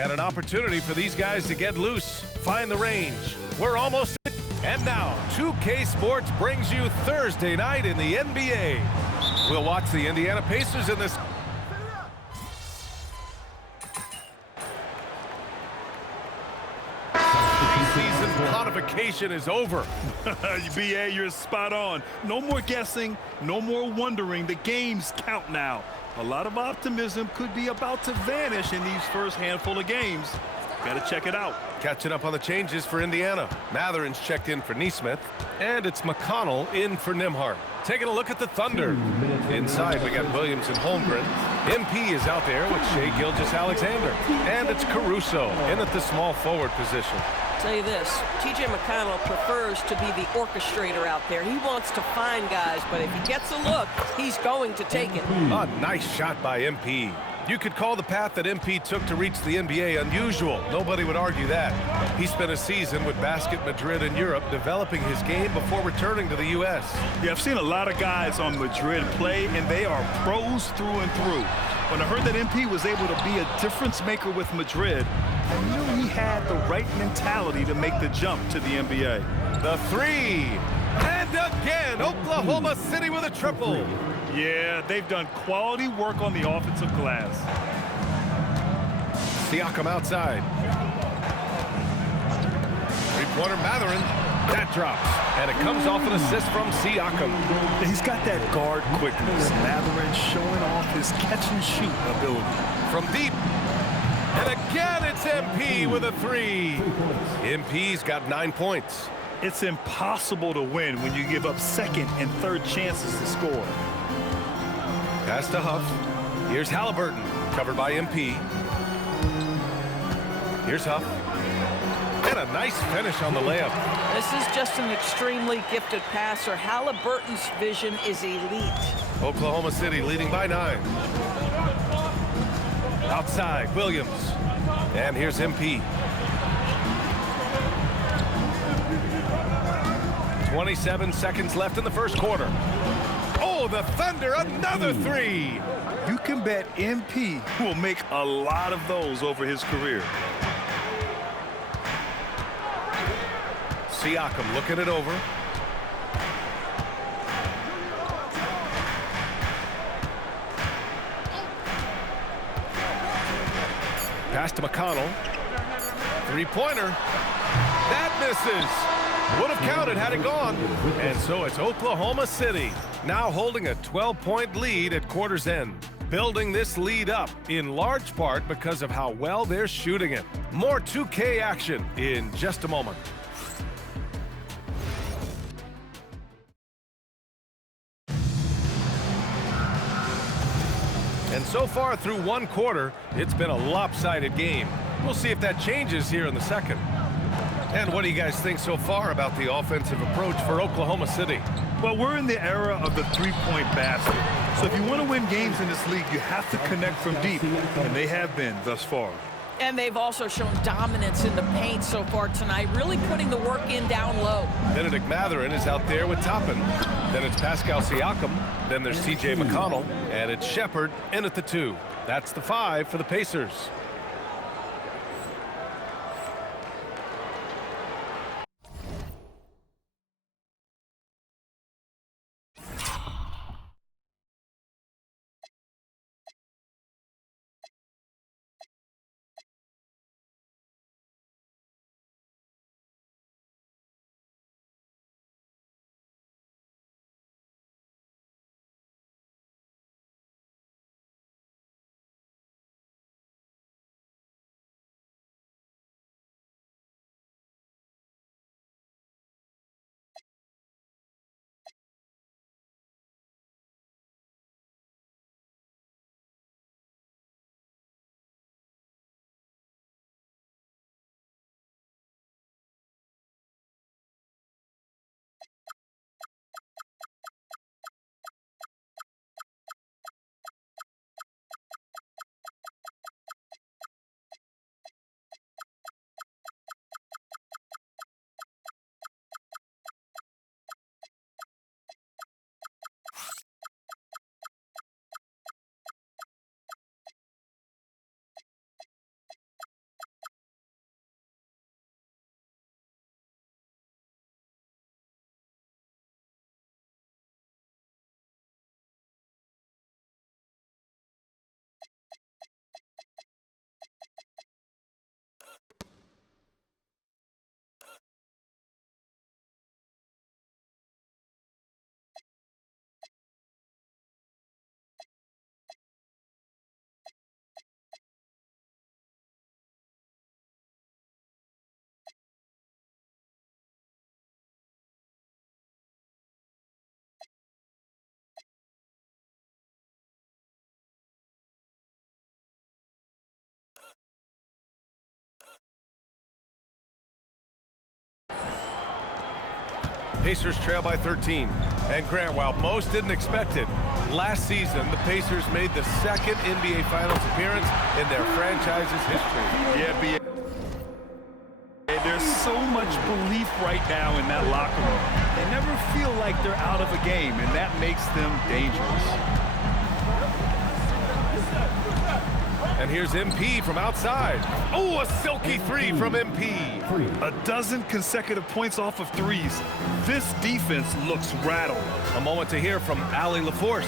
And an opportunity for these guys to get loose, find the range. We're almost. And now, 2K Sports brings you Thursday night in the NBA. We'll watch the Indiana Pacers in this. Season codification is over. BA, you're spot on. No more guessing, no more wondering. The games count now. A lot of optimism could be about to vanish in these first handful of games. Got to check it out. Catching up on the changes for Indiana. Matherin's checked in for Neesmith, and it's McConnell in for Nembhard. Taking a look at the Thunder. Inside, we got Williams and Holmgren. MP is out there with Shai Gilgeous-Alexander. And it's Caruso in at the small forward position. I'll tell you this, T.J. McConnell prefers to be the orchestrator out there. He wants to find guys, but if he gets a look, he's going to take it. A nice shot by MP. You could call the path that MP took to reach the NBA unusual. Nobody would argue that. He spent a season with Basket Madrid in Europe developing his game before returning to the U.S. Yeah, I've seen a lot of guys on Madrid play, and they are pros through and through. When I heard that MP was able to be a difference maker with Madrid, I knew he had the right mentality to make the jump to the NBA. The three. And again, Oklahoma City with a triple. Yeah, they've done quality work on the offensive glass. Siakam outside. Three-pointer Matherin. That drops. And it comes off an assist from Siakam. He's got that guard quickness. Matherin showing off his catch-and-shoot ability. From deep. And again, it's MP with a three. MP's got 9 points. It's impossible to win when you give up second and third chances to score. Pass to Huff. Here's Halliburton, covered by MP. Here's Huff. And a nice finish on the layup. This is just an extremely gifted passer. Halliburton's vision is elite. Oklahoma City leading by 9. Outside, Williams. And here's MP. 27 seconds left in the first quarter. Oh, the Thunder, another three. You can bet MP will make a lot of those over his career. Siakam looking it over. Pass to McConnell. Three-pointer. That misses. Would have counted had it gone. And so it's Oklahoma City now holding a 12-point lead at quarter's end. Building this lead up in large part because of how well they're shooting it. More 2K action in just a moment. And so far through one quarter, it's been a lopsided game. We'll see if that changes here in the second. And what do you guys think so far about the offensive approach for Oklahoma City? Well, we're in the era of the three-point basket. So if you want to win games in this league, you have to connect from deep, and they have been thus far. And they've also shown dominance in the paint so far tonight, really putting the work in down low. Benedict Mathurin is out there with Toppin. Then it's Pascal Siakam. Then there's T.J. McConnell. And it's Shepherd in at the 2. That's the 5 for the Pacers. Pacers trail by 13. And Grant, while most didn't expect it, last season the Pacers made the second NBA Finals appearance in their franchise's history. Yeah, B.A. There's so much belief right now in that locker room. They never feel like they're out of a game, and that makes them dangerous. And here's MP from outside. Oh, a silky three from MP. A dozen consecutive points off of threes. This defense looks rattled. A moment to hear from Allie LaForce.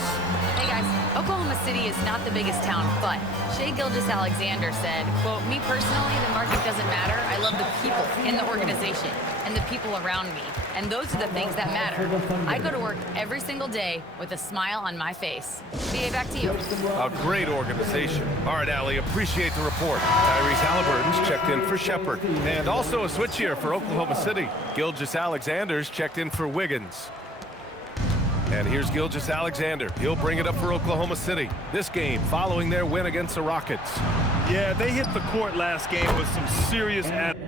Hey guys, Oklahoma City is not the biggest town, but Shai Gilgeous-Alexander said, quote, "Me personally, the market doesn't matter. I love the people in the organization and the people around me. And those are the things that matter. I go to work every single day with a smile on my face." BA, back to you. A great organization. All right, Allie, appreciate the report. Tyrese Halliburton's checked in for Shepherd. And also a switch here for Oklahoma City. Gilgeous-Alexander's checked in for Wiggins. And here's Gilgeous-Alexander. He'll bring it up for Oklahoma City. This game following their win against the Rockets. Yeah, they hit the court last game with some serious attitude,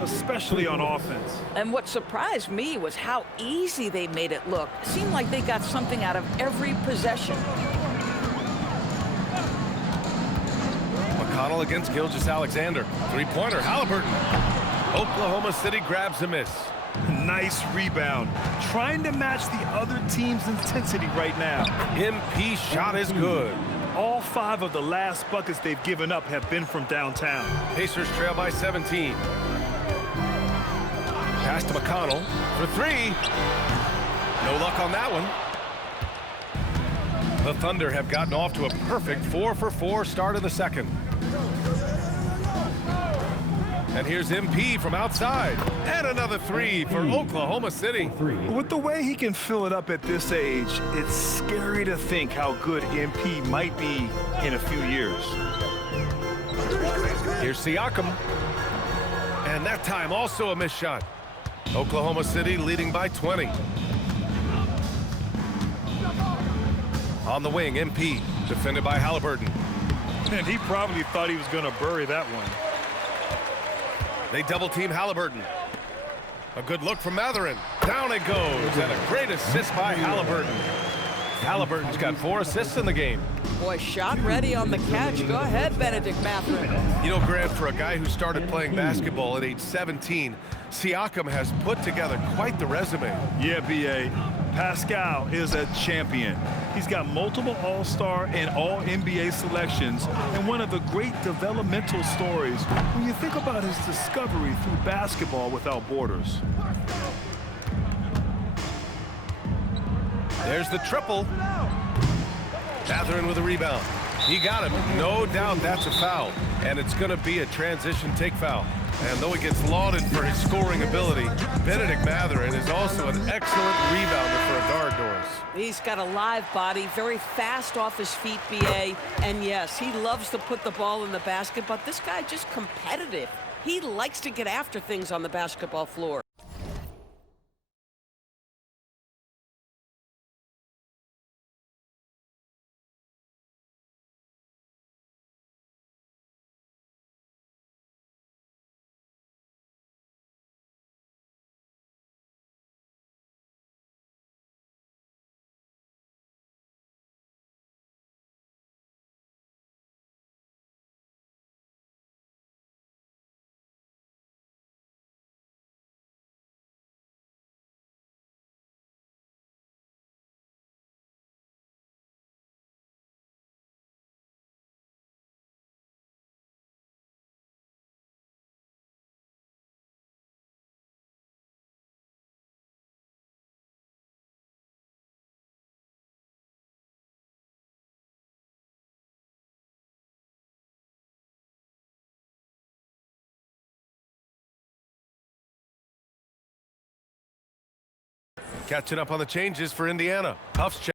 especially on offense. And what surprised me was how easy they made it look. It seemed like they got something out of every possession. McConnell against Gilgeous-Alexander. Three-pointer, Halliburton. Oklahoma City grabs a miss. Nice rebound. Trying to match the other team's intensity right now. MP shot is good. All 5 of the last buckets they've given up have been from downtown. Pacers trail by 17. Pass to McConnell for 3. No luck on that one. The Thunder have gotten off to a perfect 4-for-4 start of the second. And here's MP from outside. And another 3 for Oklahoma City. With the way he can fill it up at this age, it's scary to think how good MP might be in a few years. Here's Siakam. And that time also a missed shot. Oklahoma City leading by 20. On the wing, MP, defended by Halliburton. And he probably thought he was going to bury that one. They double-team Halliburton. A good look from Mathurin. Down it goes, and a great assist by Halliburton. Halliburton's got 4 assists in the game. Boy, shot ready on the catch. Go ahead, Benedict Mathurin. You know, Grant, for a guy who started playing basketball at age 17, Siakam has put together quite the resume. Yeah, B.A. Pascal is a champion. He's got multiple All-Star and All-NBA selections, and one of the great developmental stories when you think about his discovery through basketball without borders. There's the triple. Mathurin with a rebound. He got him. No doubt that's a foul. And it's going to be a transition take foul. And though he gets lauded for his scoring ability, Benedict Mathurin is also an excellent rebounder for a guard, Doris. He's got a live body, very fast off his feet, B.A. And yes, he loves to put the ball in the basket, but this guy just competitive. He likes to get after things on the basketball floor. Catching up on the changes for Indiana. Huff's check.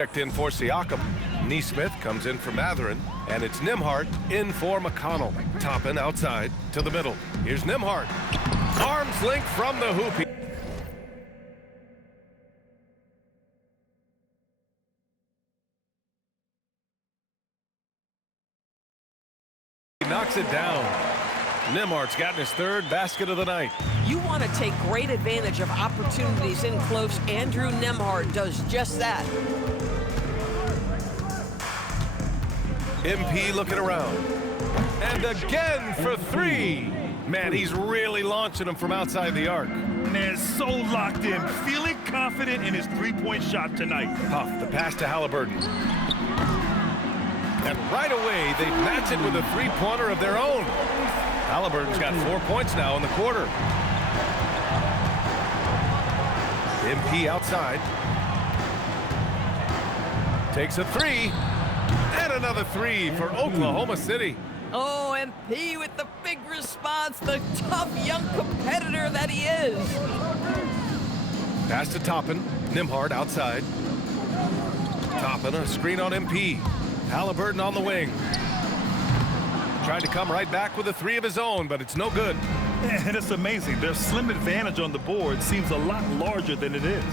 In for Siakam. Neesmith comes in for Mathurin, and it's Nembhard in for McConnell. Toppin outside to the middle. Here's Nembhard. Arms length from the hoop. He knocks it down. Nembhard's gotten his third basket of the night. You want to take great advantage of opportunities in close. Andrew Nembhard does just that. MP looking around. And again for three. Man, he's really launching them from outside the arc. Man, so locked in, feeling confident in his three-point shot tonight. Huff, the pass to Halliburton. And right away, they match it with a three-pointer of their own. Halliburton's got 4 points now in the quarter. MP outside. Takes a three. And another three for Oklahoma City. Oh, MP with the big response, the tough young competitor that he is. Pass to Toppin. Nembhard outside. Toppin, a screen on MP. Halliburton on the wing. Tried to come right back with a three of his own, but it's no good. And it's amazing. Their slim advantage on the board seems a lot larger than it is.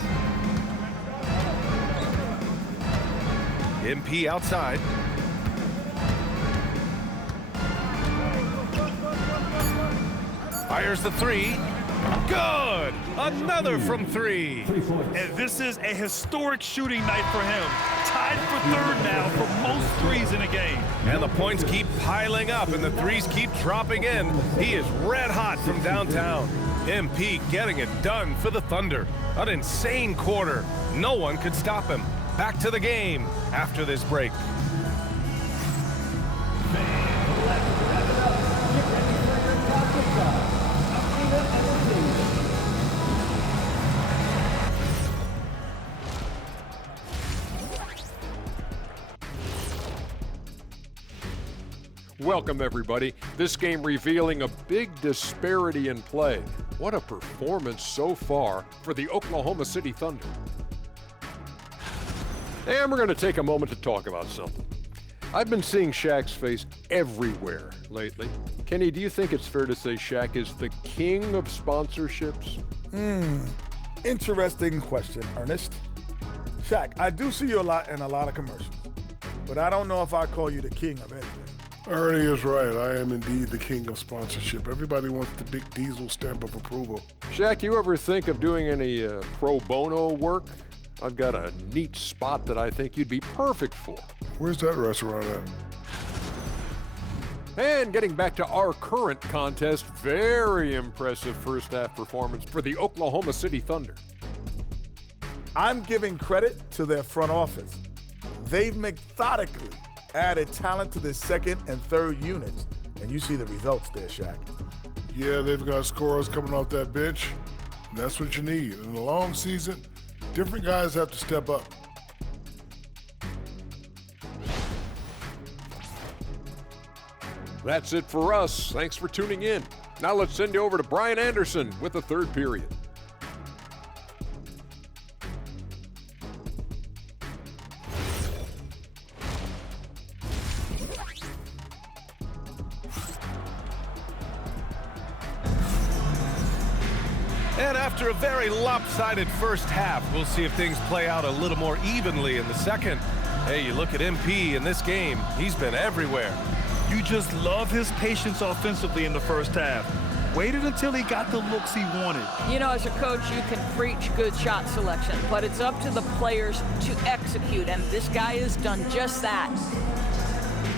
MP outside. Fires the three. Good! Another from three. And this is a historic shooting night for him. Tied for third now for most threes in a game. And the points keep piling up and the threes keep dropping in. He is red hot from downtown. MP getting it done for the Thunder. An insane quarter. No one could stop him. Back to the game after this break. Welcome, everybody. This game revealing a big disparity in play. What a performance so far for the Oklahoma City Thunder. And we're going to take a moment to talk about something. I've been seeing Shaq's face everywhere lately. Kenny, do you think it's fair to say Shaq is the king of sponsorships? Interesting question, Ernest. Shaq, I do see you a lot in a lot of commercials, but I don't know if I call you the king of anything. Ernie is right. I am indeed the king of sponsorship. Everybody wants the big Diesel stamp of approval. Shaq, you ever think of doing any pro bono work? I've got a neat spot that I think you'd be perfect for. Where's that restaurant at? And getting back to our current contest, very impressive first half performance for the Oklahoma City Thunder. I'm giving credit to their front office. They've methodically added talent to their second and third units, and you see the results there, Shaq. Yeah, they've got scorers coming off that bench. And that's what you need. In a long season, different guys have to step up. That's it for us. Thanks for tuning in. Now let's send you over to Brian Anderson with the third period. And after a very lopsided first half, we'll see if things play out a little more evenly in the second. Hey, you look at MP in this game, he's been everywhere. You just love his patience offensively in the first half. Waited until he got the looks he wanted. You know, as a coach, you can preach good shot selection, but it's up to the players to execute, and this guy has done just that.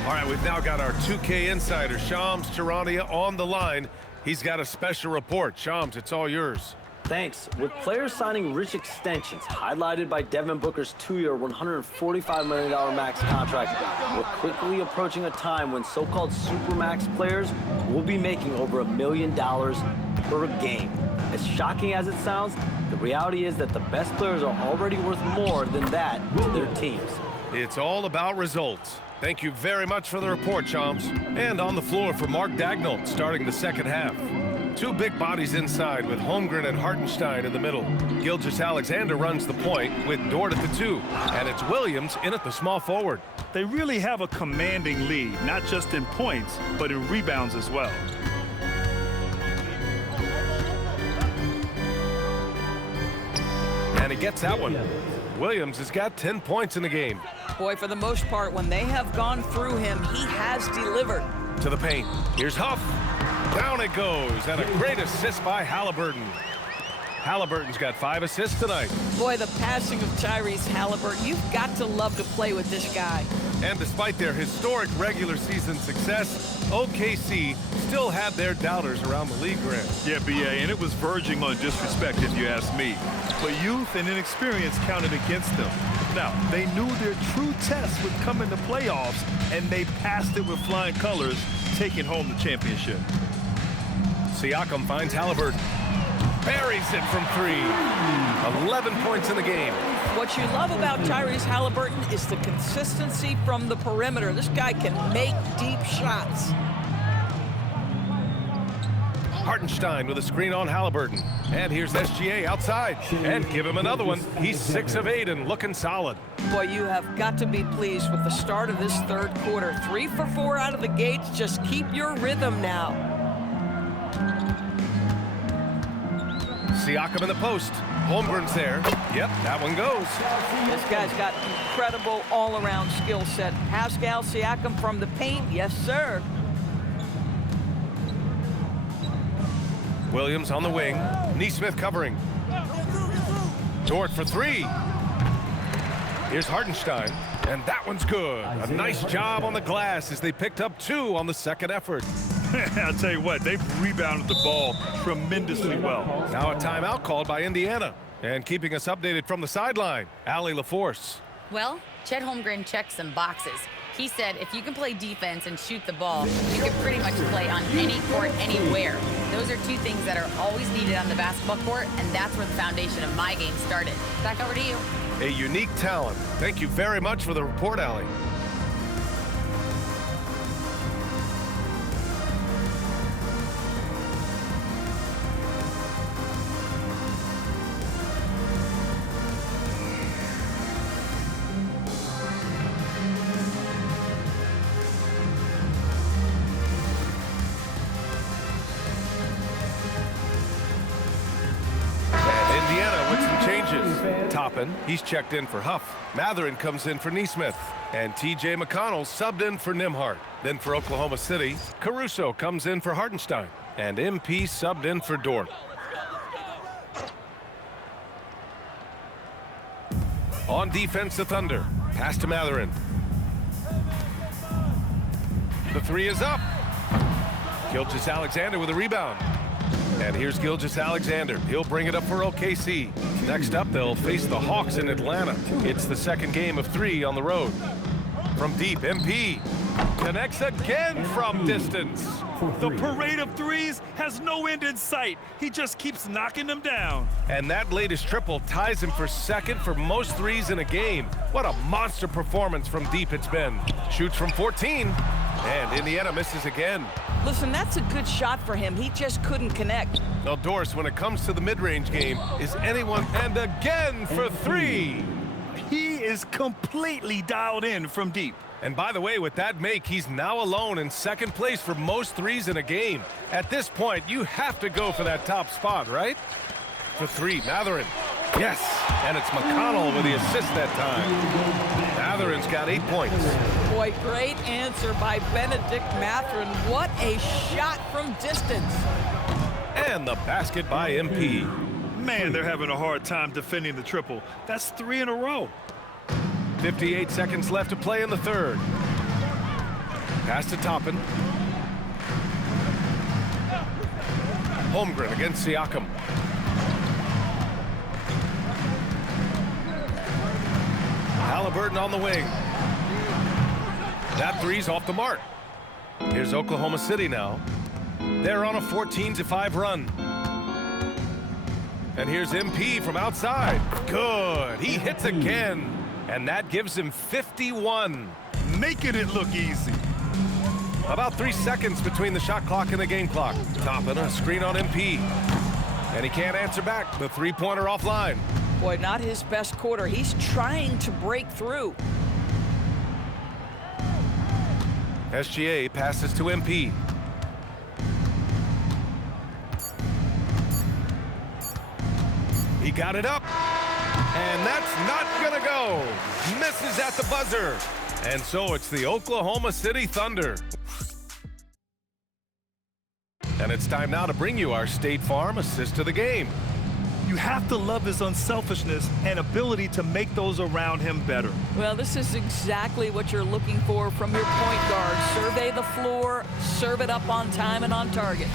All right, we've now got our 2K insider, Shams Charania, on the line. He's got a special report. Shams, it's all yours. Thanks. With players signing rich extensions, highlighted by Devin Booker's 2-year, $145 million max contract, we're quickly approaching a time when so-called supermax players will be making over $1 million per game. As shocking as it sounds, the reality is that the best players are already worth more than that to their teams. It's all about results. Thank you very much for the report, Shams. And on the floor for Mark Daigneault, starting the second half. Two big bodies inside with Holmgren and Hartenstein in the middle. Gilgeous-Alexander runs the point with Dort at the 2. And it's Williams in at the small forward. They really have a commanding lead, not just in points, but in rebounds as well. And he gets that one. Williams has got 10 points in the game. Boy, for the most part, when they have gone through him, he has delivered. To the paint. Here's Huff. Down it goes. And a great assist by Halliburton. Halliburton's got 5 assists tonight. Boy, the passing of Tyrese Halliburton, you've got to love to play with this guy. And despite their historic regular season success, OKC still had their doubters around the league, Grant. Yeah, B.A., and it was verging on disrespect if you ask me. But youth and inexperience counted against them. Now, they knew their true test would come in the playoffs, and they passed it with flying colors, taking home the championship. Siakam finds Halliburton. Buries it from 3. 11 points in the game. What you love about Tyrese Halliburton is the consistency from the perimeter. This guy can make deep shots. Hartenstein with a screen on Halliburton. And here's SGA outside. And give him another one. He's 6 of 8 and looking solid. Boy, you have got to be pleased with the start of this third quarter. 3 for 4 out of the gates. Just keep your rhythm now. Siakam in the post. Holmgren's there. Yep, that one goes. This guy's got incredible all-around skill set. Pascal Siakam from the paint. Yes, sir. Williams on the wing. Nesmith covering. Dort for 3. Here's Hartenstein. And that one's good. A nice job on the glass as they picked up 2 on the second effort. I'll tell you what, they've rebounded the ball tremendously well. Now a timeout called by Indiana. And keeping us updated from the sideline, Allie LaForce. Well, Chet Holmgren checked some boxes. He said if you can play defense and shoot the ball, you can pretty much play on any court, anywhere. Those are 2 things that are always needed on the basketball court, and that's where the foundation of my game started. Back over to you. A unique talent. Thank you very much for the report, Allie. Toppin, he's checked in for Huff. Mathurin comes in for Nesmith. And T.J. McConnell subbed in for Nembhard. Then for Oklahoma City, Caruso comes in for Hartenstein. And MP subbed in for Dort. On defense, the Thunder. Pass to Mathurin. The 3 is up. Gilgeous-Alexander with a rebound. And here's Gilgeous-Alexander. He'll bring it up for OKC. Next up, they'll face the Hawks in Atlanta. It's the second game of 3 on the road. From deep, MP connects again from distance. The parade of threes has no end in sight. He just keeps knocking them down. And that latest triple ties him for second for most threes in a game. What a monster performance from deep it's been. Shoots from 14, and Indiana misses again. Listen, that's a good shot for him. He just couldn't connect. Now, Doris, when it comes to the mid-range game, is anyone... And again for 3. He is completely dialed in from deep. And by the way, with that make, he's now alone in second place for most threes in a game. At this point, you have to go for that top spot, right? For 3, Mathurin. Yes, and it's McConnell with the assist that time. Mathurin's got 8 points. Boy, great answer by Benedict Mathurin. What a shot from distance. And the basket by MP. Man, they're having a hard time defending the triple. That's 3 in a row. 58 seconds left to play in the third. Pass to Toppin. Holmgren against Siakam. Halliburton on the wing. That 3's off the mark. Here's Oklahoma City now. They're on a 14-5 run. And here's MP from outside. Good. He hits again. And that gives him 51. Making it look easy. About 3 seconds between the shot clock and the game clock. Toppin, a screen on MP. And he can't answer back. The three-pointer offline. Boy, not his best quarter. He's trying to break through. SGA passes to MP. He got it up. And that's not gonna go. Misses at the buzzer. And so it's the Oklahoma City Thunder. And it's time now to bring you our State Farm assist of the game. You have to love his unselfishness and ability to make those around him better. Well, this is exactly what you're looking for from your point guard. Survey the floor, serve it up on time and on target.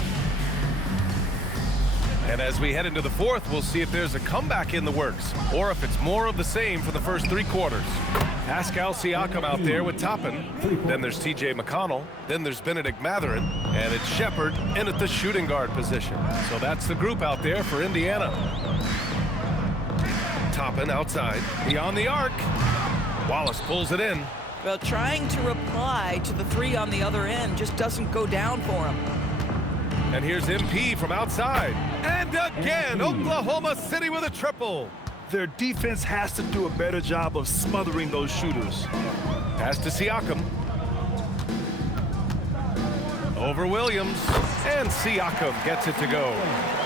And as we head into the fourth, we'll see if there's a comeback in the works or if it's more of the same for the first 3 quarters. Pascal Siakam out there with Toppin. Then there's TJ McConnell. Then there's Benedict Mathurin. And it's Shepherd in at the shooting guard position. So that's the group out there for Indiana. Toppin outside. Beyond the arc. Wallace pulls it in. Well, trying to reply to the 3 on the other end just doesn't go down for him. And here's MP from outside. And again, Oklahoma City with a triple. Their defense has to do a better job of smothering those shooters. Pass to Siakam. Over Williams. And Siakam gets it to go.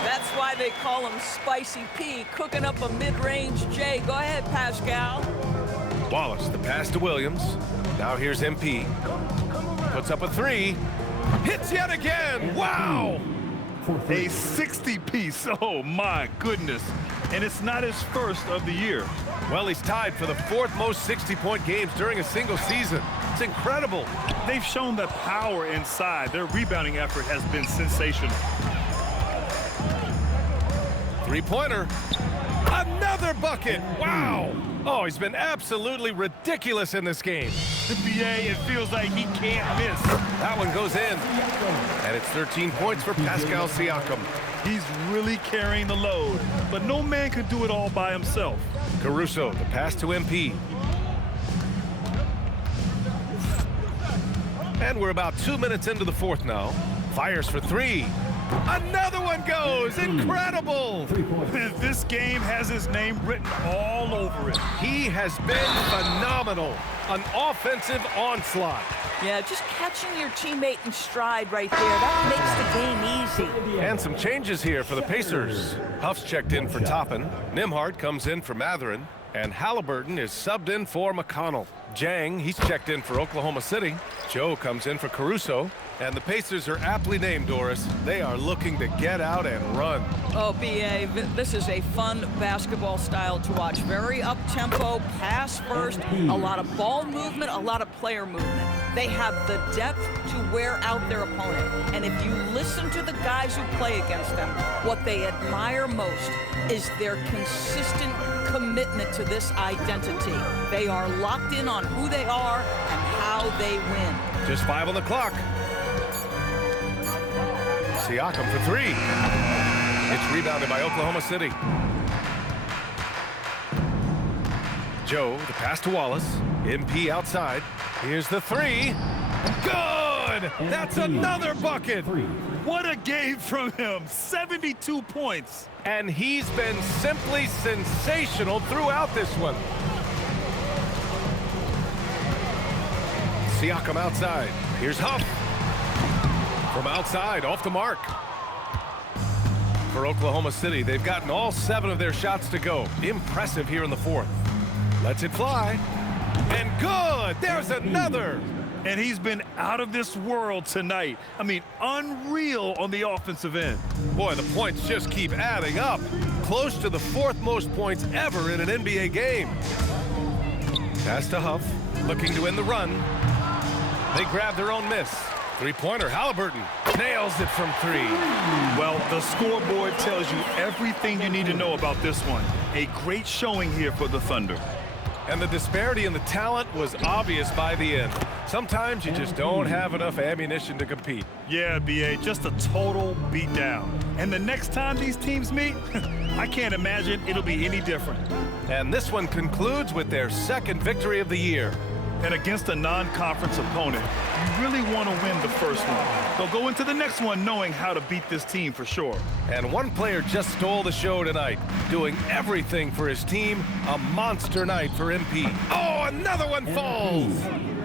That's why they call him Spicy P, cooking up a mid-range J. Go ahead, Pascal. Wallace, the pass to Williams. Now here's MP. Puts up a 3. Hits yet again. Wow. A 60-piece. Oh, my goodness. And it's not his first of the year. Well, he's tied for the 4th most 60-point games during a single season. It's incredible. They've shown the power inside. Their rebounding effort has been sensational. Three-pointer. Another bucket. Wow. Oh, he's been absolutely ridiculous in this game. The BA, it feels like he can't miss. That one goes in. And it's 13 points for Pascal Siakam. He's really carrying the load, but no man could do it all by himself. Caruso, the pass to MP. And we're about 2 minutes into the fourth now. Fires for 3. Another one goes. Incredible. This game has his name written all over it. He has been phenomenal. An offensive onslaught. Yeah, just catching your teammate in stride right there. That makes the game easy. And some changes here for the Pacers. Huff's checked in for Toppin. Nembhard comes in for Mathurin. And Halliburton is subbed in for McConnell. Jang, he's checked in for Oklahoma City. Joe comes in for Caruso. And the Pacers are aptly named, Doris. They are looking to get out and run. Oh, BA, this is a fun basketball style to watch. Very up-tempo, pass first, a lot of ball movement, a lot of player movement. They have the depth to wear out their opponent. And if you listen to the guys who play against them, what they admire most is their consistent commitment to this identity. They are locked in on who they are and how they win. Just 5 on the clock. Siakam for 3. It's rebounded by Oklahoma City. Joe, the pass to Wallace. MP outside. Here's the 3. Good! That's another bucket! What a game from him. 72 points. And he's been simply sensational throughout this one. Siakam outside. Here's Huff. From outside, off the mark. For Oklahoma City, they've gotten all 7 of their shots to go. Impressive here in the fourth. Lets it fly. And good! There's another! And he's been out of this world tonight. I mean, unreal on the offensive end. Boy, the points just keep adding up. Close to the 4th most points ever in an NBA game. Pass to Huff, looking to end the run. They grab their own miss. Three-pointer, Halliburton nails it from 3. Well, the scoreboard tells you everything you need to know about this one. A great showing here for the Thunder. And the disparity in the talent was obvious by the end. Sometimes you just don't have enough ammunition to compete. Yeah, BA, just a total beatdown. And the next time these teams meet, I can't imagine it'll be any different. And this one concludes with their 2nd victory of the year. And against a non-conference opponent, you really want to win the first one. They'll go into the next one knowing how to beat this team for sure. And one player just stole the show tonight, doing everything for his team. A monster night for MP. Oh, another one falls.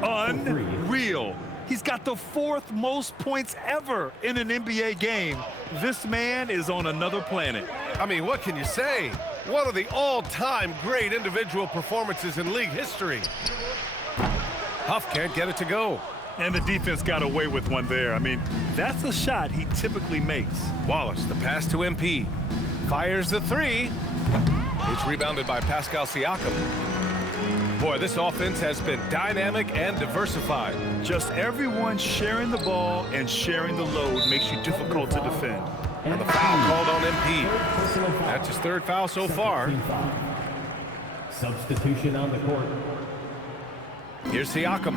Unreal. He's got the 4th most points ever in an NBA game. This man is on another planet. I mean, what can you say? One of the all-time great individual performances in league history. Huff can't get it to go. And the defense got away with one there. I mean, that's a shot he typically makes. Wallace, the pass to MP. Fires the 3. It's rebounded by Pascal Siakam. Boy, this offense has been dynamic and diversified. Just everyone sharing the ball and sharing the load makes you difficult to defend. And the foul called on MP. That's his 3rd foul so far. Substitution on the court. Here's Siakam.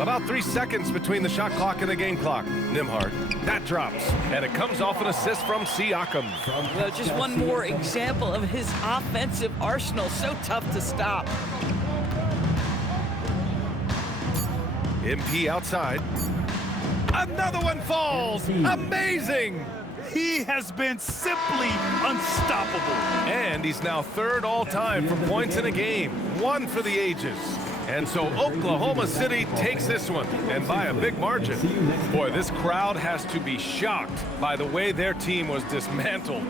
About 3 seconds between the shot clock and the game clock. Nembhard. That drops. And it comes off an assist from Siakam. Well, just one more example of his offensive arsenal. So tough to stop. MP outside. Another one falls. Amazing. He has been simply unstoppable. And he's now 3rd all-time for points in a game. 1 for the ages. And so Oklahoma City takes this one, and by a big margin. Boy, this crowd has to be shocked by the way their team was dismantled.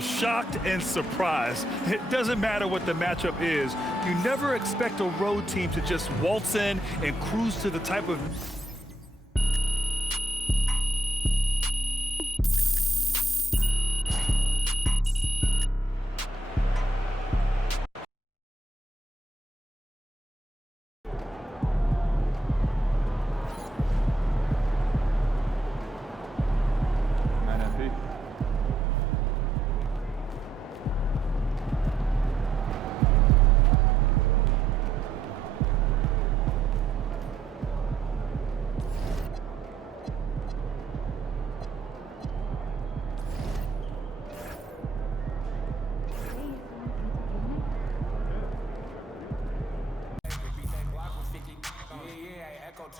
Shocked and surprised. It doesn't matter what the matchup is. You never expect a road team to just waltz in and cruise to the type of...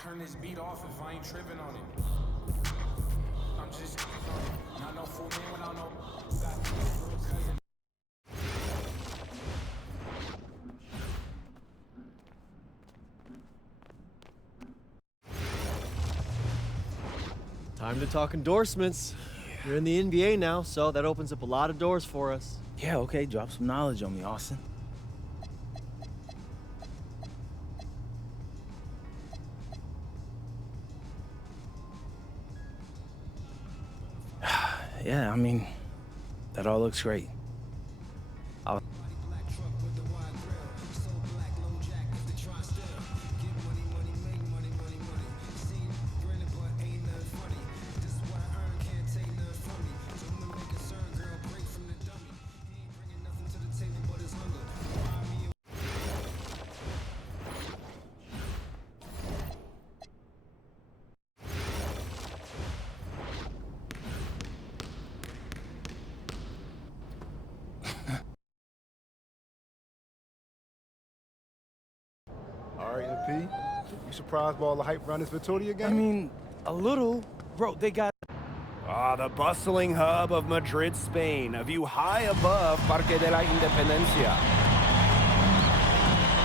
Turn this beat off if I ain't tripping on it. I'm just not no fool man without no. Time to talk endorsements. You're in the NBA now, so that opens up a lot of doors for us. Yeah, okay, drop some knowledge on me, Austin. Yeah, I mean, that all looks great. All right, MP, you surprised by all the hype around this Vitoria game? I mean, a little. Bro, they got... The bustling hub of Madrid, Spain, a view high above Parque de la Independencia.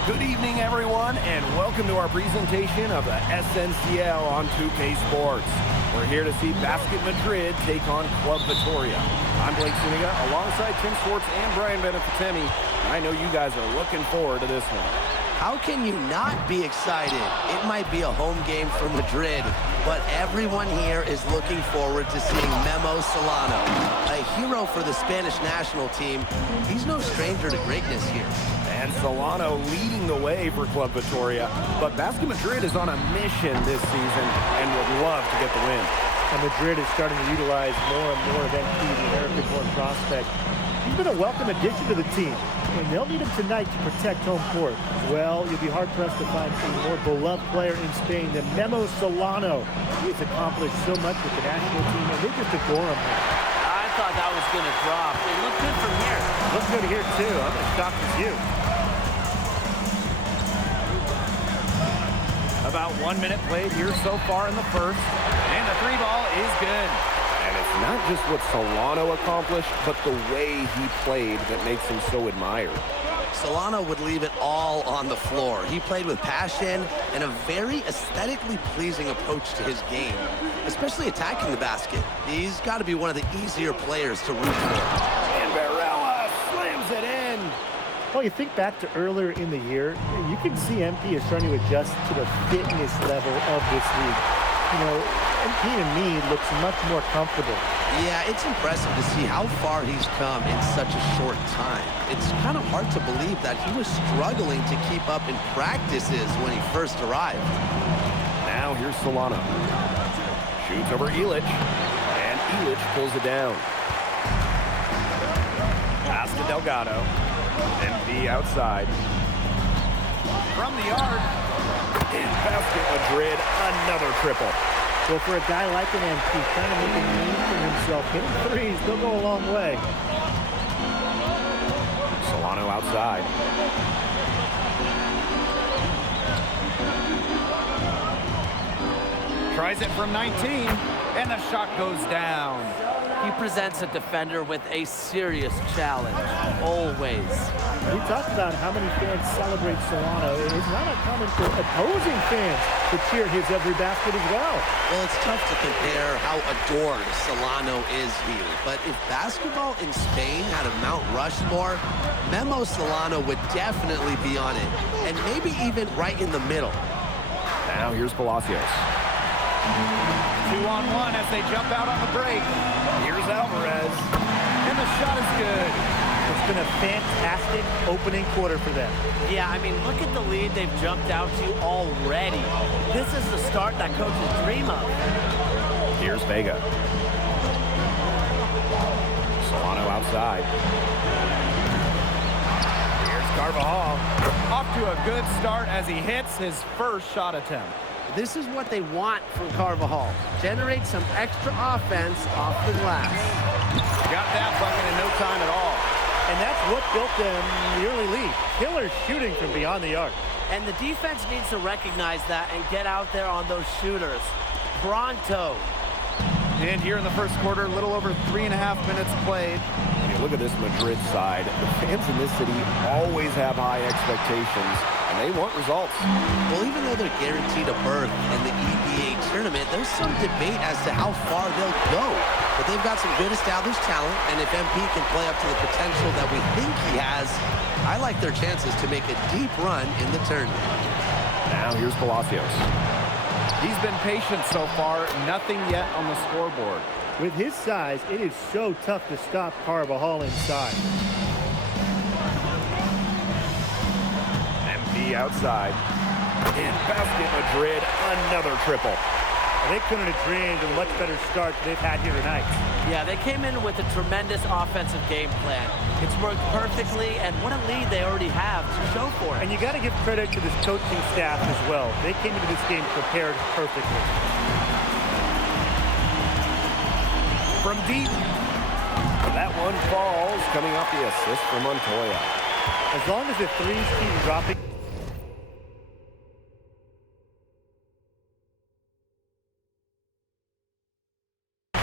Good evening, everyone, and welcome to our presentation of the SNCL on 2K Sports. We're here to see Basket Madrid take on Club Vitoria. I'm Blake Zuniga, alongside Tim Schwartz and Brian Benefitemi. I know you guys are looking forward to this one. How can you not be excited? It might be a home game for Madrid, but everyone here is looking forward to seeing Memo Solano, a hero for the Spanish national team. He's no stranger to greatness here. And Solano leading the way for Club Vitoria, but Basket Madrid is on a mission this season and would love to get the win. And Madrid is starting to utilize more and more of MP, the American-born prospect. He's been a welcome addition to the team, and they'll need him tonight to protect home court. Well, you'll be hard-pressed to find a more beloved player in Spain than Memo Solano. He's accomplished so much with the national team, and they just adore him. I thought that was going to drop. It looked good from here. Looks good here, too. I'm as shocked as you. About 1 minute played here so far in the first. And the three ball is good. And it's not just what Solano accomplished, but the way he played that makes him so admired. Solano would leave it all on the floor. He played with passion and a very aesthetically pleasing approach to his game, especially attacking the basket. He's got to be one of the easier players to root for. And Barella slams it in. Well, you think back to earlier in the year, you can see MP is trying to adjust to the fitness level of this league. You know, MP to me looks much more comfortable. Yeah, it's impressive to see how far he's come in such a short time. It's kind of hard to believe that he was struggling to keep up in practices when he first arrived. Now here's Solano. Shoots over Illich, and Illich pulls it down. Pass to Delgado. MP outside. From the arc. In basket Madrid, another triple. So for a guy like an MP, trying to make a name for himself, hitting threes, they'll go a long way. Solano outside. Tries it from 19, and the shot goes down. He presents a defender with a serious challenge, always. We talked about how many fans celebrate Solano. It's not uncommon for opposing fans to cheer his every basket as well. Well, it's tough to compare how adored Solano is here. But if basketball in Spain had a Mount Rushmore, Memo Solano would definitely be on it. And maybe even right in the middle. Now here's Palacios. 2-on-1 as they jump out on the break. Here's Alvarez. And the shot is good. It's been a fantastic opening quarter for them. Yeah, I mean, look at the lead they've jumped out to already. This is the start that coaches dream of. Here's Vega. Solano outside. Here's Carvajal. Off to a good start as he hits his first shot attempt. This is what they want from Carvajal. Generate some extra offense off the glass. Got that bucket in no time at all. And that's what built them the early lead. Killer shooting from beyond the arc. And the defense needs to recognize that and get out there on those shooters. Pronto. And here in the first quarter, a little over 3.5 minutes played. When you look at this Madrid side, the fans in this city always have high expectations, and they want results. Well, even though they're guaranteed a berth in the EBA tournament, there's some debate as to how far they'll go. But they've got some good established talent, and if MP can play up to the potential that we think he has, I like their chances to make a deep run in the tournament. Now here's Palacios. He's been patient so far, nothing yet on the scoreboard. With his size, it is so tough to stop Carvajal inside. MP outside. In basket Madrid, another triple. They couldn't have dreamed of a much better start they've had here tonight. Yeah, they came in with a tremendous offensive game plan. It's worked perfectly, and what a lead they already have to show for it. And you got to give credit to this coaching staff as well. They came into this game prepared perfectly. From deep. That one falls, coming off the assist from Montoya. As long as the threes keep dropping.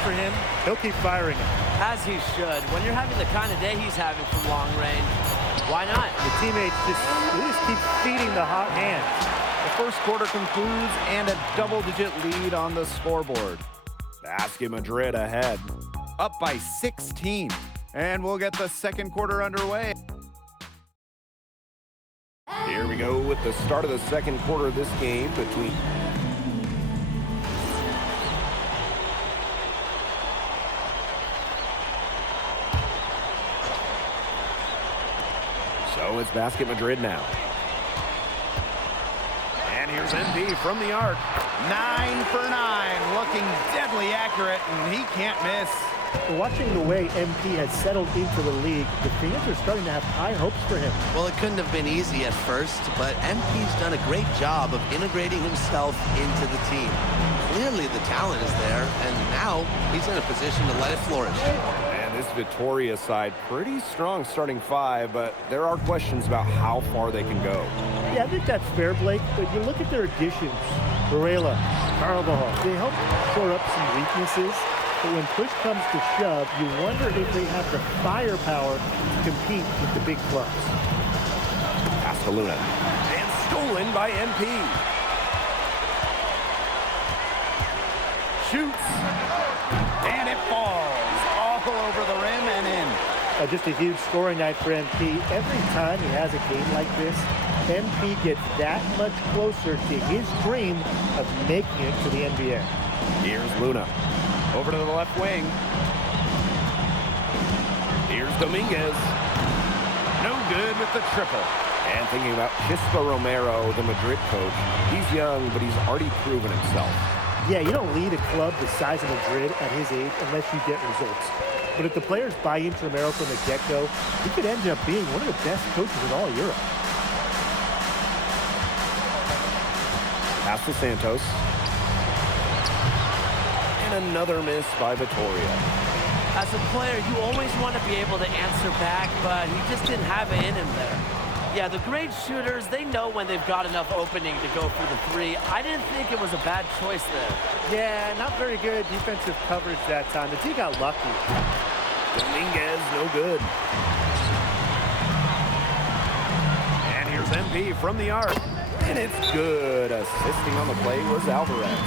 For him, he'll keep firing them. As he should. When you're having the kind of day he's having from long range, why not? The teammates just keep feeding the hot hand. The first quarter concludes and a double-digit lead on the scoreboard. Basket Madrid ahead, up by 16. And we'll get the second quarter underway. Here we go with the start of the second quarter of this game between So it's Basket Madrid now. And here's MP from the arc. 9 for 9, looking deadly accurate, and he can't miss. Watching the way MP has settled into the league, the fans are starting to have high hopes for him. Well, it couldn't have been easy at first, but MP's done a great job of integrating himself into the team. Clearly the talent is there, and now he's in a position to let it flourish. And this Vitoria side, pretty strong starting five, but there are questions about how far they can go. Yeah, I think that's fair, Blake, but you look at their additions. Varela, Carvajal, they help shore up some weaknesses, but when push comes to shove, you wonder if they have the firepower to compete with the big clubs. Pass to Luna. And stolen by MP. Shoots. And it falls all over the rim and in. Just a huge scoring night for MP. Every time he has a game like this, MP gets that much closer to his dream of making it to the NBA. Here's Luna. Over to the left wing. Here's Dominguez. No good with the triple. And thinking about Chispa Romero, the Madrid coach. He's young, but he's already proven himself. Yeah, you don't lead a club the size of Madrid at his age unless you get results. But if the players buy into Romero from the get-go, he could end up being one of the best coaches in all Europe. Pass to Santos. And another miss by Vitoria. As a player, you always want to be able to answer back, but he just didn't have it in him there. Yeah, the great shooters, they know when they've got enough opening to go for the three. I didn't think it was a bad choice there. Yeah, not very good defensive coverage that time. The team got lucky. Dominguez, no good. And here's MP from the arc. And it's good. Assisting on the play was Alvarez.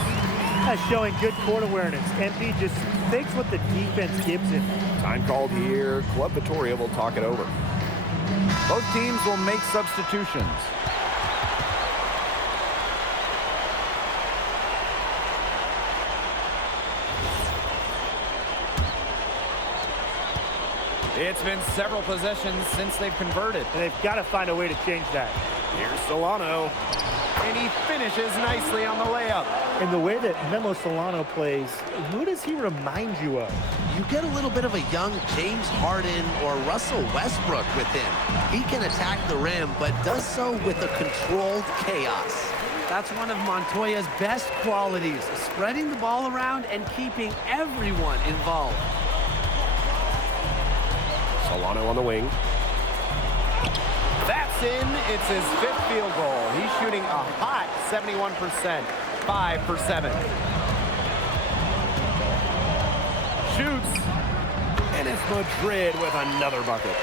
That's showing good court awareness. MP just takes what the defense gives him. Time called here. Club Vitoria will talk it over. Both teams will make substitutions. It's been several possessions since they've converted. And they've got to find a way to change that. Here's Solano. And he finishes nicely on the layup. And the way that Memo Solano plays, who does he remind you of? You get a little bit of a young James Harden or Russell Westbrook with him. He can attack the rim, but does so with a controlled chaos. That's one of Montoya's best qualities, spreading the ball around and keeping everyone involved. Solano on the wing. That's in. It's his 5th field goal. He's shooting a hot 71%, 5 for 7. Shoots. And it's Madrid with another bucket.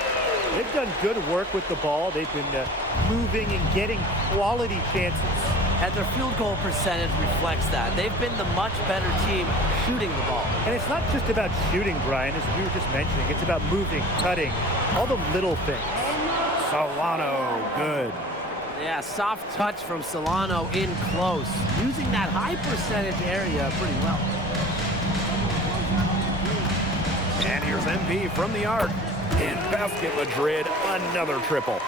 They've done good work with the ball. They've been moving and getting quality chances. And their field goal percentage reflects that. They've been the much better team shooting the ball. And it's not just about shooting, Brian, as we were just mentioning. It's about moving, cutting, all the little things. Solano, good. Yeah, soft touch from Solano in close. Using that high percentage area pretty well. And here's MP from the arc. In basket Madrid, another triple.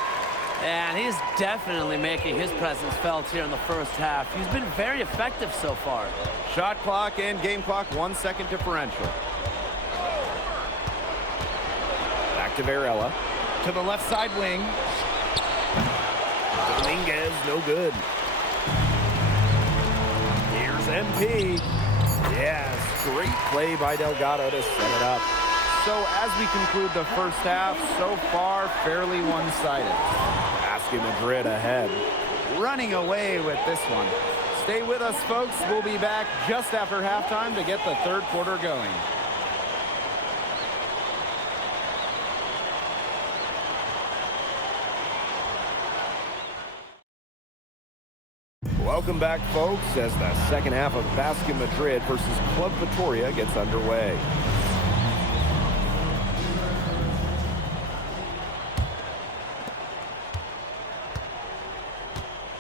And he's definitely making his presence felt here in the first half. He's been very effective so far. Shot clock and game clock, 1 second differential. Back to Varela. To the left side wing. Dominguez, no good. Here's MP. Yes, great play by Delgado to set it up. So as we conclude the first half, so far fairly one-sided. Basket Madrid ahead. Running away with this one. Stay with us, folks. We'll be back just after halftime to get the third quarter going. Welcome back, folks, as the second half of Basket Madrid versus Club Vitoria gets underway.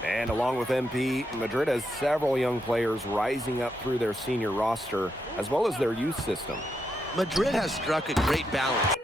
And along with MP, Madrid has several young players rising up through their senior roster, as well as their youth system. Madrid has struck a great balance.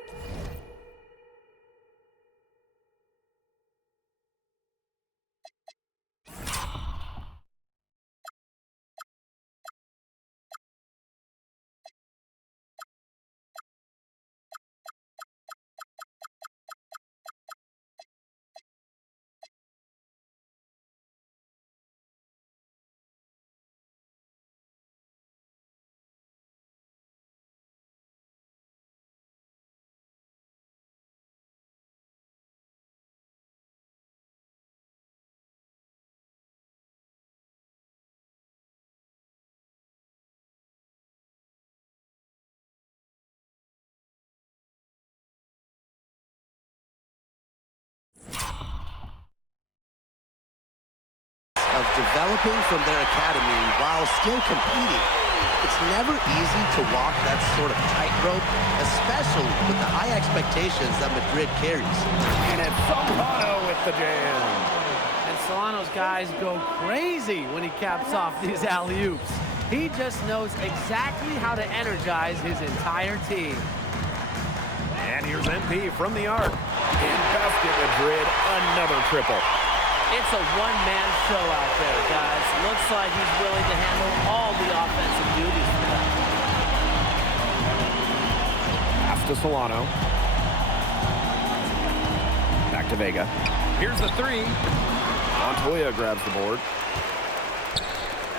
developing from their academy while still competing. It's never easy to walk that sort of tightrope, especially with the high expectations that Madrid carries. And it's Solano with the jam. And Solano's guys go crazy when he caps off these alley-oops. He just knows exactly how to energize his entire team. And here's MP from the arc. In basket Madrid, another triple. It's a one-man show out there, guys. Looks like he's willing to handle all the offensive duties for them. Pass to Solano. Back to Vega. Here's the three. Montoya grabs the board.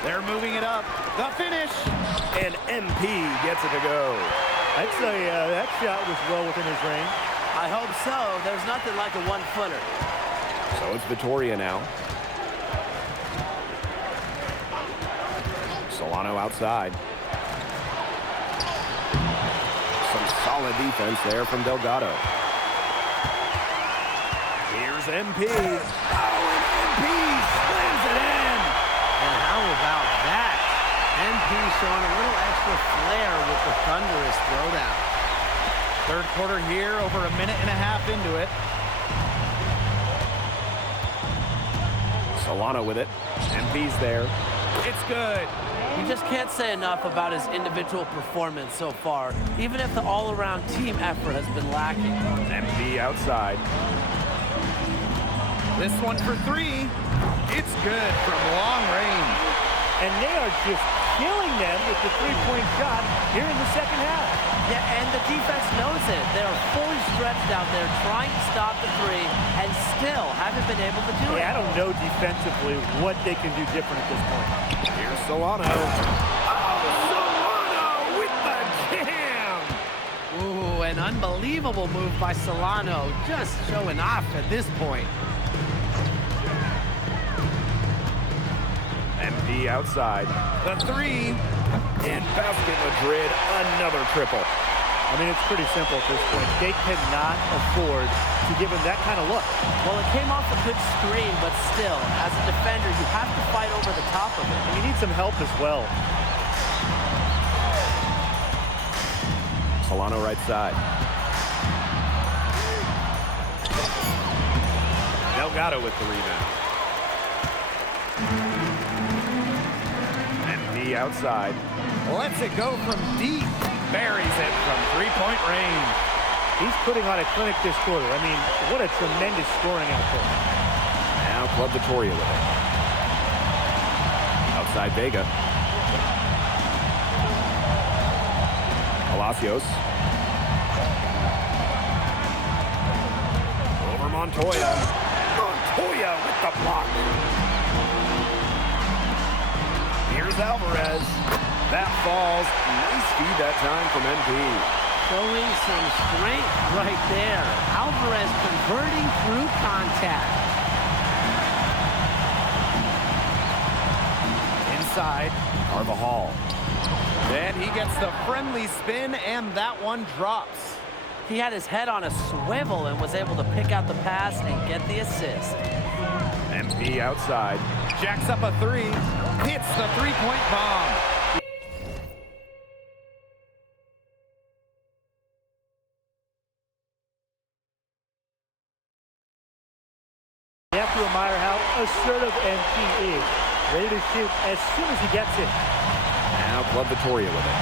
They're moving it up. The finish. And MP gets it to go. I'd say that shot was well within his range. I hope so. There's nothing like a one-footer. So it's Vitoria now. Solano outside. Some solid defense there from Delgado. Here's MP. Oh, and MP slams it in. And how about that? MP showing a little extra flair with the thunderous throwdown. Third quarter here, over a minute and a half into it. Solano with it. MP's there. It's good. You just can't say enough about his individual performance so far, even if the all-around team effort has been lacking. MP outside. This one for three. It's good from long range. And they are just killing them with the three-point shot here in the second half. Yeah, and the defense knows it. They are fully stretched out there trying to stop the three and still haven't been able to do it. I don't know defensively what they can do different at this point. Here's Solano. Oh, Solano with the jam! Ooh, an unbelievable move by Solano, just showing off at this point. MP outside. The three. And basket Madrid, another triple. I mean, it's pretty simple at this point. They cannot afford to give him that kind of look. Well, it came off a good screen, but still, as a defender, you have to fight over the top of it. And you need some help as well. Solano right side. Delgado with the rebound. MP outside. Lets it go from deep. Buries it from three-point range. He's putting on a clinic this quarter. I mean, what a tremendous scoring output. Now Club Vitoria with it. Outside Vega. Palacios. Over Montoya. Montoya with the block. Here's Alvarez. That falls. Nice feed that time from MP. Showing some strength right there. Alvarez converting through contact. Inside, Carvajal. Then he gets the friendly spin, and that one drops. He had his head on a swivel and was able to pick out the pass and get the assist. MP outside. Jacks up a three. Hits the three-point bomb. You have to admire how assertive MP is. Ready to shoot as soon as he gets it. Now Club Vitoria with it.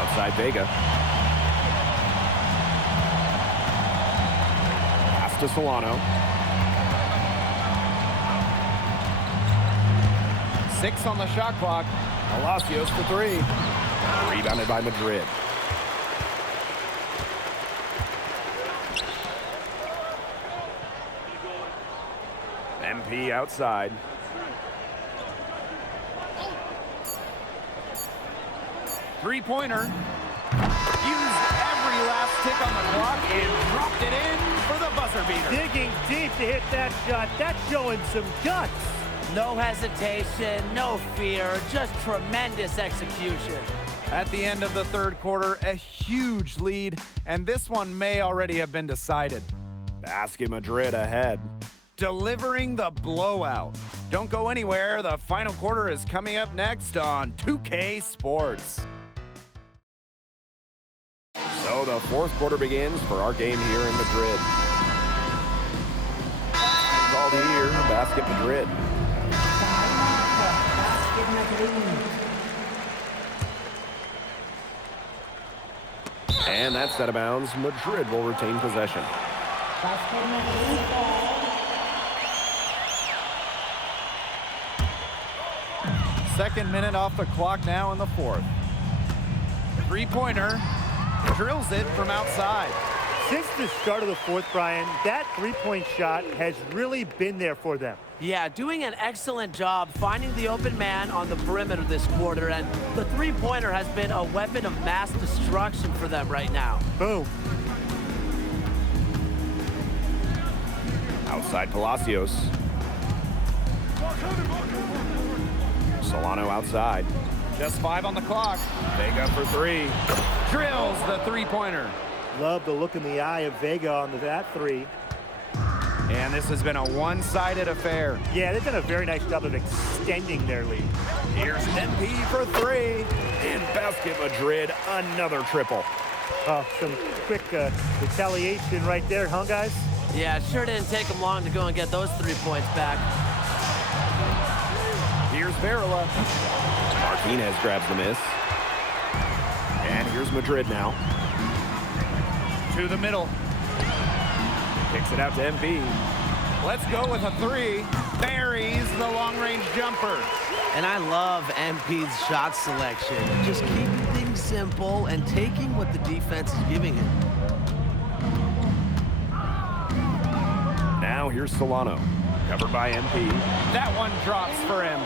Outside Vega. Pass to Solano. 6 on the shot clock. Palacios for three. Rebounded by Madrid. MP outside. Three-pointer. Used every last tick on the clock and dropped it in for the buzzer beater. Digging deep to hit that shot. That's showing some guts. No hesitation, no fear, just tremendous execution. At the end of the third quarter, a huge lead, and this one may already have been decided. Basket Madrid ahead. Delivering the blowout. Don't go anywhere. The final quarter is coming up next on 2K Sports. So the fourth quarter begins for our game here in Madrid. Called here, Basket Madrid. And that's out of bounds. Madrid will retain possession. Second minute off the clock now in the fourth. Three-pointer. Drills it from outside. Since the start of the fourth, Brian, that three-point shot has really been there for them. Yeah, doing an excellent job finding the open man on the perimeter this quarter, and the three-pointer has been a weapon of mass destruction for them right now. Boom. Outside Palacios. Solano outside. Just 5 on the clock. Vega for 3. Drills the three-pointer. Love the look in the eye of Vega on that three. And this has been a one-sided affair. Yeah, they've done a very nice job of extending their lead. Here's MP for 3. And Basket Madrid, another triple. Oh, some quick retaliation right there, huh, guys? Yeah, it sure didn't take them long to go and get those 3 points back. Here's Varela. Martinez grabs the miss. And here's Madrid now. To the middle. Kicks it out to MP. Let's go with a 3. Buries the long-range jumper. And I love MP's shot selection. Just keeping things simple and taking what the defense is giving him. Now here's Solano. Covered by MP. That one drops for him.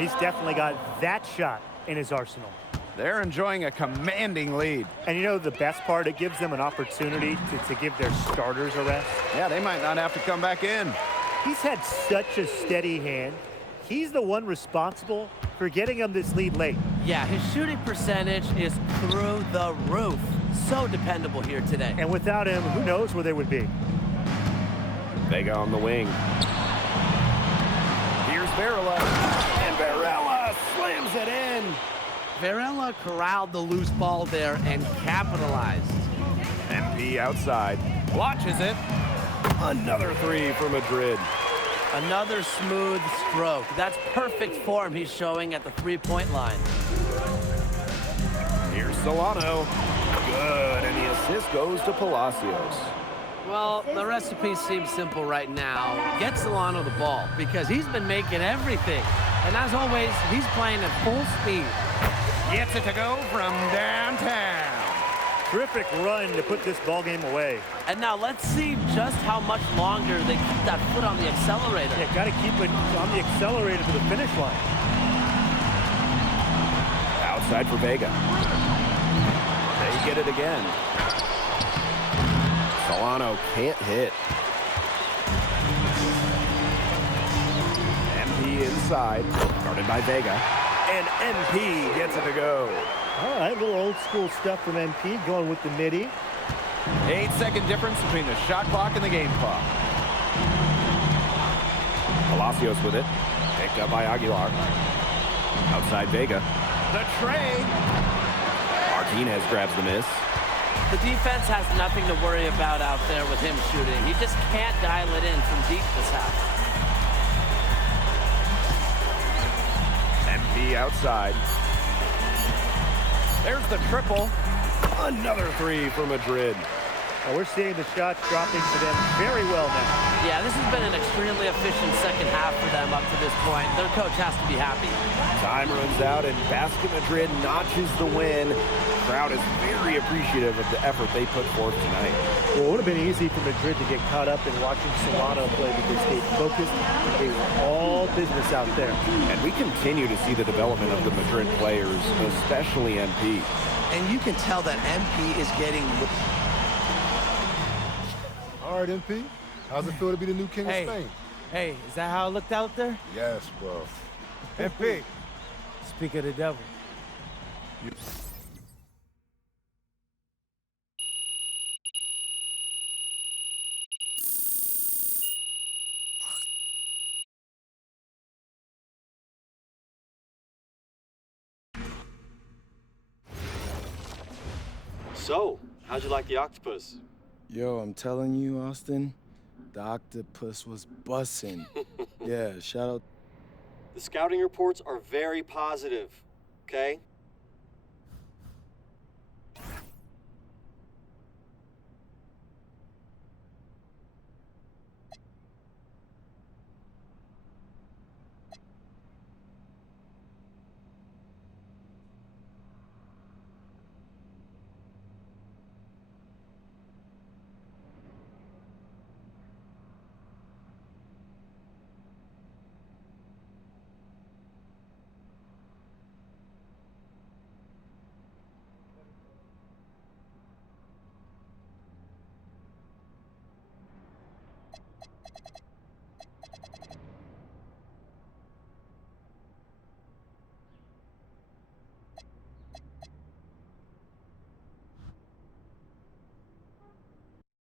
He's definitely got that shot in his arsenal. They're enjoying a commanding lead. And you know the best part? It gives them an opportunity to give their starters a rest. Yeah, they might not have to come back in. He's had such a steady hand. He's the one responsible for getting them this lead late. Yeah, his shooting percentage is through the roof. So dependable here today. And without him, who knows where they would be. Vega on the wing. Here's Varela. And Varela slams it in. Varela corralled the loose ball there and capitalized. MP outside. Watches it. Another 3 for Madrid. Another smooth stroke. That's perfect form he's showing at the three-point line. Here's Solano. Good, and the assist goes to Palacios. Well, the recipe seems simple right now. Get Solano the ball because he's been making everything. And as always, he's playing at full speed. Gets it to go from downtown. Terrific run to put this ball game away. And now let's see just how much longer they keep that foot on the accelerator. Yeah, got to keep it on the accelerator to the finish line. Outside for Vega. They get it again. Solano can't hit. MP inside, guarded by Vega. And MP gets it to go. All right, a little old school stuff from MP, going with the midi. 8-second difference between the shot clock and the game clock. Palacios with it. Picked up by Aguilar. Outside Vega. The tray. Martinez grabs the miss. The defense has nothing to worry about out there with him shooting. He just can't dial it in from deep this half. MP outside. There's the triple. Another 3 for Madrid. Now we're seeing the shots dropping for them very well now. Yeah, this has been an extremely efficient second half for them up to this point. Their coach has to be happy. Time runs out and Basket Madrid notches the win. The crowd is very appreciative of the effort they put forth tonight. Well, it would have been easy for Madrid to get caught up in watching Solano play because they focused. They were all business out there. And we continue to see the development of the Madrid players, especially MP. And you can tell that MP is getting... All right, MP. How's it feel to be the new king of Spain? Hey, is that how it looked out there? Yes, bro. MP. Speak of the devil. So, how'd you like the octopus? Yo, I'm telling you, Austin, the octopus was bussin'. Yeah, shout out. The scouting reports are very positive, okay?